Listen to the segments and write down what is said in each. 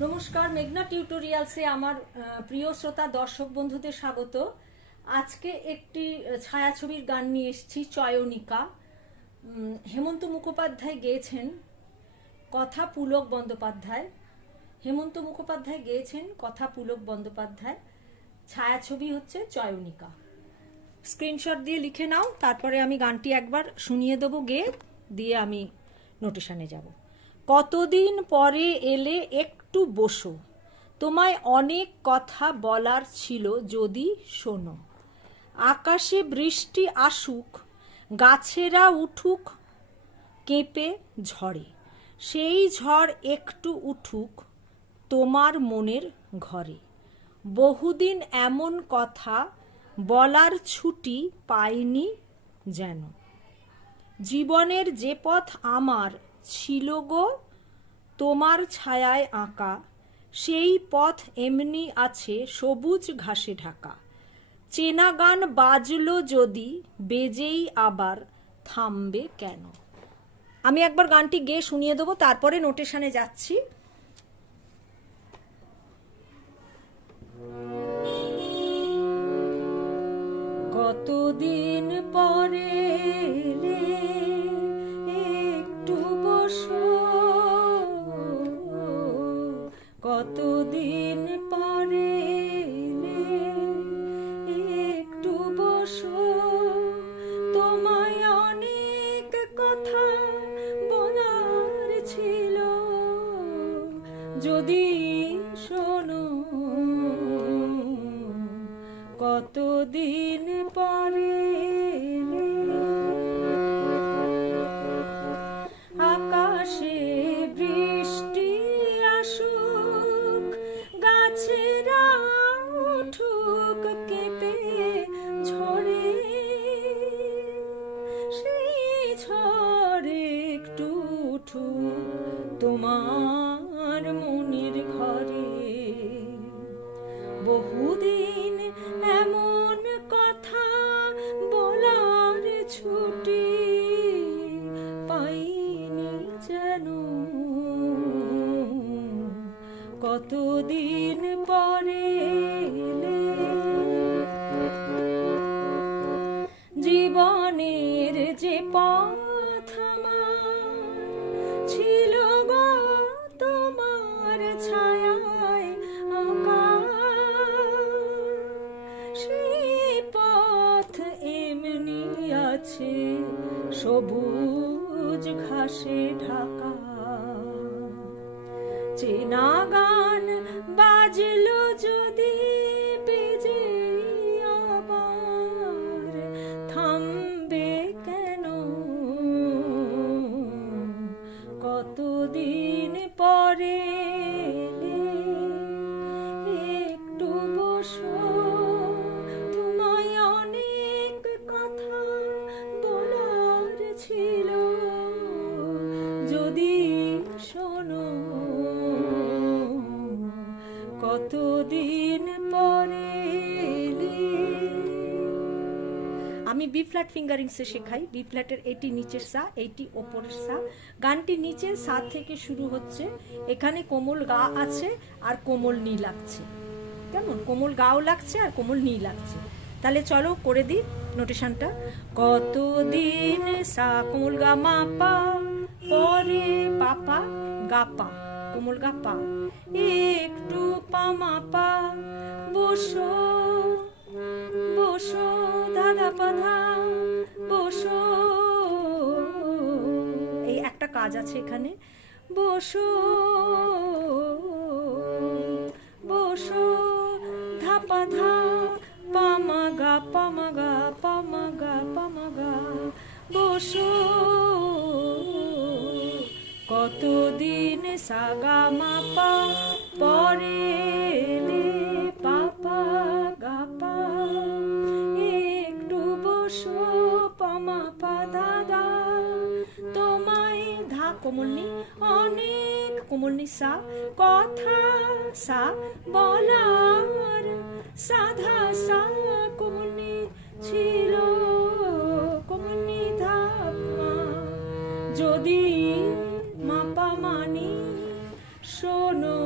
নমস্কার, মেঘনা টিউটোরিয়ালসে আমার প্রিয় শ্রোতা দর্শক বন্ধুদের স্বাগত। আজকে একটি ছায়াছবির গান নিয়ে এসেছি, চয়নিকা। হেমন্ত মুখোপাধ্যায় গেয়েছেন, কথা পুলক বন্দ্যোপাধ্যায়। হেমন্ত মুখোপাধ্যায় গেয়েছেন, কথা পুলক বন্দ্যোপাধ্যায়। ছায়াছবি হচ্ছে চয়নিকা। স্ক্রিনশট দিয়ে লিখে নাও, তারপরে আমি গানটি একবার শুনিয়ে দেবো গেয়ে, দিয়ে আমি নোটেশনে যাব। কতদিন পরে এলে একটু বসো, তোমায় অনেক কথা বলার ছিল যদি শোনো। আকাশে বৃষ্টি আসুক, গাছেরা উঠুক কেঁপে ঝড়ে, সেই ঝড় একটু উঠুক তোমার মনের ঘরে। বহুদিন এমন কথা বলার ছুটি পাইনি যেন। জীবনের যে পথ আমার ছিল গো তোমার ছায়ায় আঁকা, সেই পথ এমনি আছে সবুজ ঘাসে ঢাকা। চেনা গান বাজলো যদি বেজেই আবার থামবে কেন। আমি একবার গানটি গেয়ে শুনিয়ে দেবো, তারপরে নোটেশনে যাচ্ছি। কতদিন পরে এলে একটু বসো, কতদিন পরে এলে একটু বসো, তোমায় অনেক কথা বলার ছিল যদি শোনো। কতদিন পরে আকাশে বৃষ্টি আসুক, গাছেরা উঠুক কেঁপে ঝড়ে, সেই ঝড়ে একটু উঠুক তোমার মনের ঘরে। বহুদিন এমন কথা বলার ছুটি পাইনি যেন। কতদিন পরে এলে জীবনের যে পথ আমার ছিল গো তোমার ছায়ায় আঁকা, সেই পথ এমনি আছে সবুজ ঘাসে ঢাকা। চেনা গান বাজলো যদি বেজে আবার থামবে কেন। কতদিন পরে একটু বসো, তোমায় অনেক কথা বলার ছিল যদি শোনো। কতদিন পরে আমি বি ফ্ল্যাট ফিঙ্গারিংসে শেখাই। বি ফ্ল্যাটের এইটি নিচের সা, এইটি ওপরের সা। গানটি নিচের সা থেকে শুরু হচ্ছে, এখানে কোমল গা আছে আর কোমল নি লাগছে। কেমন কোমল গাও লাগছে আর কোমল নি লাগছে। তাহলে চলো করে দিই নোটেশনটা। কতদিন সা কোমল গা মা পা, পরে পাপা গা পা, কোমল গা পা, একটু পা মা পা, বসো বসো দাদা পাধা বসো। এই একটা কাজ আছে এখানে, বসো বসো ধাপা ধা পামাগা পামাগা পামাগা পামাগা বসো। কতদিন সাগা মাপা পরে এলে পাপা গা পা, একটু বসো পামা পা দাদা, তোমায় ধা কোমলনি অনেক কোমলনি সা, কথা সা বলার সাধা সা কোমলনি ছিল কোমলনি ধা যদি মাপা মানি শোনো।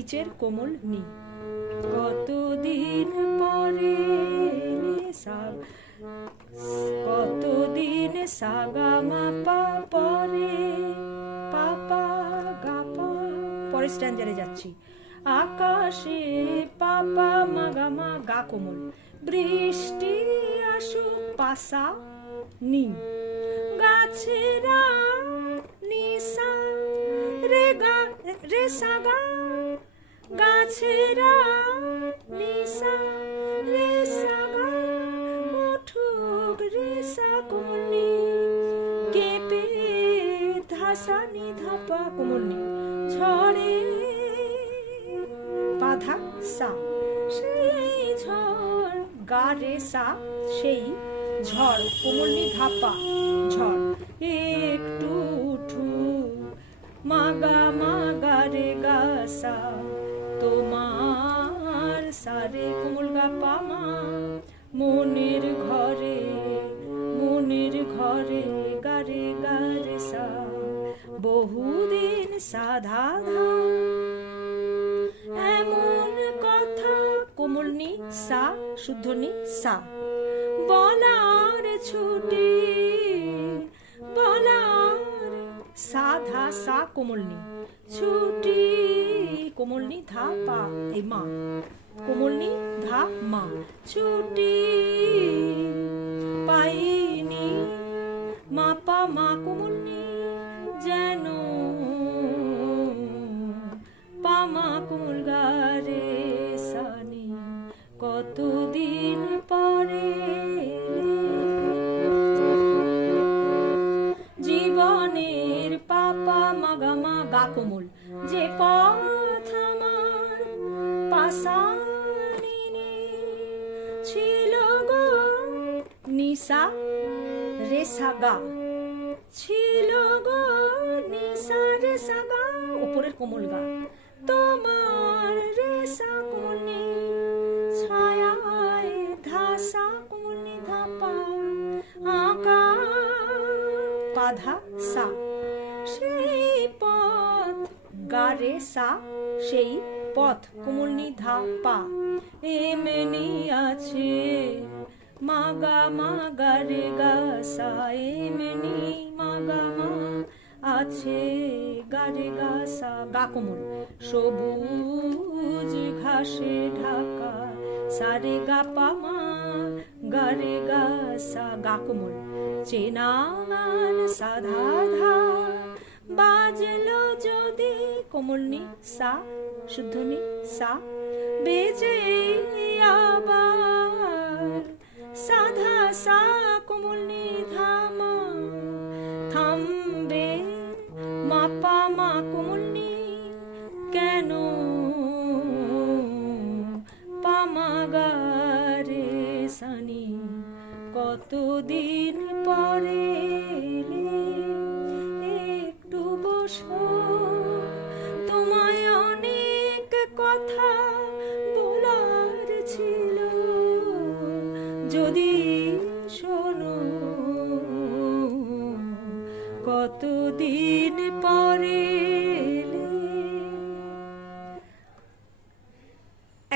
নিচের কোমল নি। কতদিন পরে সা, কতদিন সাগা মা পা পরে পাপা গা পা, পরের স্ট্যান্ডারে যাচ্ছি। আকাশে পাপা মাগা মা গা কোমল, বৃষ্টি আসুক পাসা নি, গাছেরা নিসা রে গা রে সাগা, গাছেরা নিসা রে সাগা, উঠুক রে সা কোমল নি, কেঁপে ধাসা নি ধাপা কোমল নি, ঝড়ে পাধা সা, সেই ঝড় গা রে সা, সেই ঝড় কোমল নি ধাপা ঝড়, একটু উঠু মাগা মাগা রে গা সা, তোমার সারে কোমল গা পা মা, মনের ঘরে গারে গারে সা, বহুদিন সাধা ধা, এমন কথা কোমল নি সা শুদ্ধ নি সা, বলার ছুটি বলার সাধা সা কোমল নি, ছুটি কোমল নি ধা পা এই মা, কোমল নি ধা মা, ছুটি পাইনি মা পা মা কোমল নি, যেন পা মা কোমল গা রে সানি, কতদিন পরে জীবনের পাপা মাগা মা গা কোমল, যে পথ আমার পাশানি ছিল গো নিসা রে সাগা, ছিল গো নিসা রে সাগা, উপরের কোমল গা, তোমার রে সা কোমল নি, ছায়ায় ধাসা কোমল নি ধাপা, আঁকা পাধা সা, সেই পথ গা রে সা, সেই পথ কোমল নি ধা পা, এমনি আছে মাগা মাগা রে গা সা, এমনি মাগা মা আছে গা রে গা সা, গা কোমল, সবুজ ঘাসে ঢাকা সারে গা পা মা, গা রে গা সা, গা কোমল, চেনা গান সাধা ধা, বাজলো যদি কোমল নি সা শুদ্ধ নি সা, বেজে আবার সাধা সা কোমল নি ধা মা, থামবে মা পা মা কোমল নি, কেন পা মা গা রে সানি, কতদিন পরে একটু বসো, তোমায় অনেক কথা বলার ছিল, যদি শোনো, কতদিন পরে।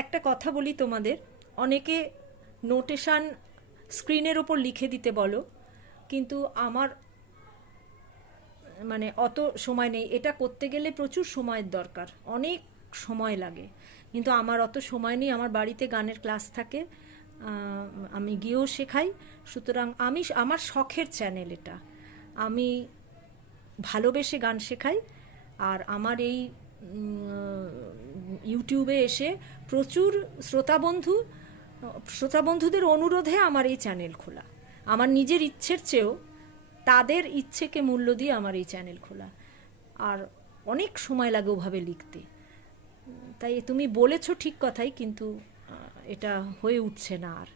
একটা কথা বলি তোমাদের, অনেকে নোটেশন স্ক্রিনের ওপর লিখে দিতে বলো, কিন্তু আমার মানে অত সময় নেই, এটা করতে গেলে প্রচুর সময়ের দরকার, অনেক সময় লাগে, কিন্তু আমার অত সময় নেই, আমার বাড়িতে গানের ক্লাস থাকে, আমি গিয়েও শেখাই, সুতরাং আমার শখের চ্যানেল এটা, আমি ভালোবেসে গান শেখাই। আর আমার এই ইউটিউবে এসে প্রচুর শ্রোতাবন্ধুদের অনুরোধে আমার এই চ্যানেল খোলা, আমার নিজের ইচ্ছের চেয়েও তাদের ইচ্ছেকে মূল্য দিয়ে আমার এই চ্যানেল খোলা, আর অনেক সময় লাগে ওভাবে লিখতে, তাই তুমি বলেছো ঠিক কথাই, কিন্তু এটা হয়ে উঠছে না আর।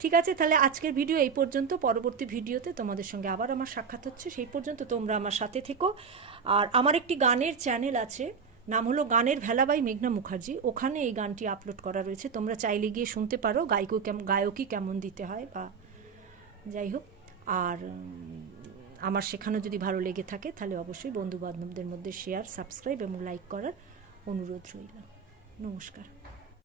ঠিক আছে, তাহলে আজকের ভিডিও এই পর্যন্ত, পরবর্তী ভিডিওতে তোমাদের সঙ্গে আবার আমার সাক্ষাৎ হচ্ছে, সেই পর্যন্ত তোমরা আমার সাথে থেকো। আর আমার একটি গানের চ্যানেল আছে, নাম হলো গানের ভেলা বাই মেঘনা মুখার্জি, ওখানে এই গানটি আপলোড করা রয়েছে, তোমরা চাইলে গিয়ে শুনতে পারো, গায়কী কেমন দিতে হয় বা যাই হোক। আর আমার শেখানো যদি ভালো লেগে থাকে তাহলে অবশ্যই বন্ধু বান্ধবদের মধ্যে শেয়ার, সাবস্ক্রাইব এবং লাইক করার অনুরোধ রইল। নমস্কার।